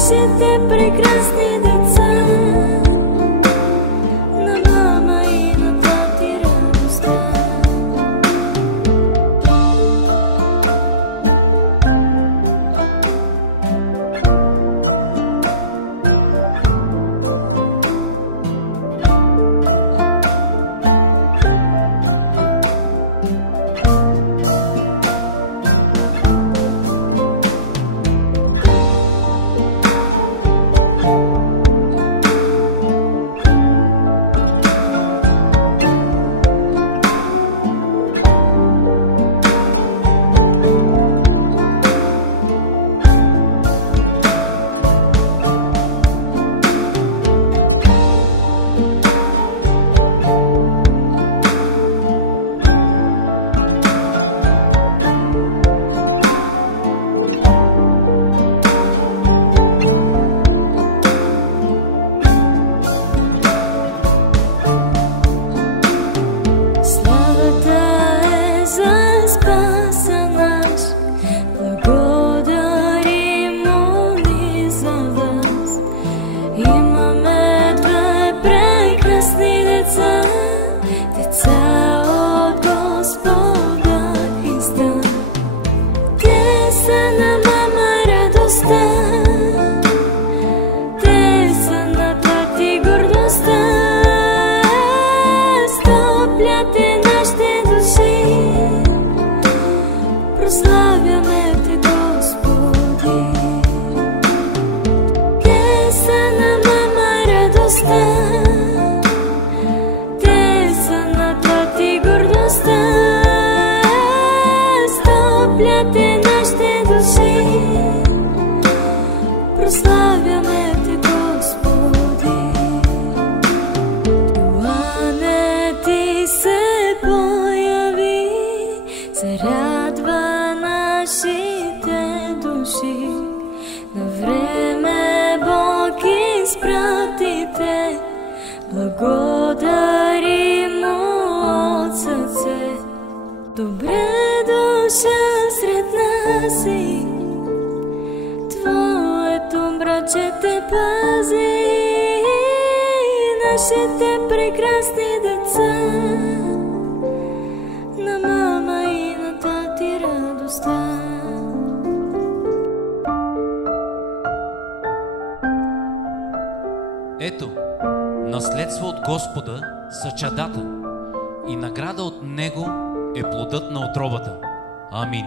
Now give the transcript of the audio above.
нашите прекрасни деца. На мама и на тати радостта. Прославяме Те, Господи. Те са на мама радостта, те са на тати гордостта. Стопляте нашите души, прославяме Те, Господи. Йоанне, Ти се появи, се радва нашите души. На време Бог изпрати Те, благодарим Му от сърце. Добре дошъл сред нас и Твоето братче Те пази, нашите прекрасни деца. На мама и на тати радостта. Ето, наследство от Господа са чадата, и награда от Него е плодът на утробата. Амин.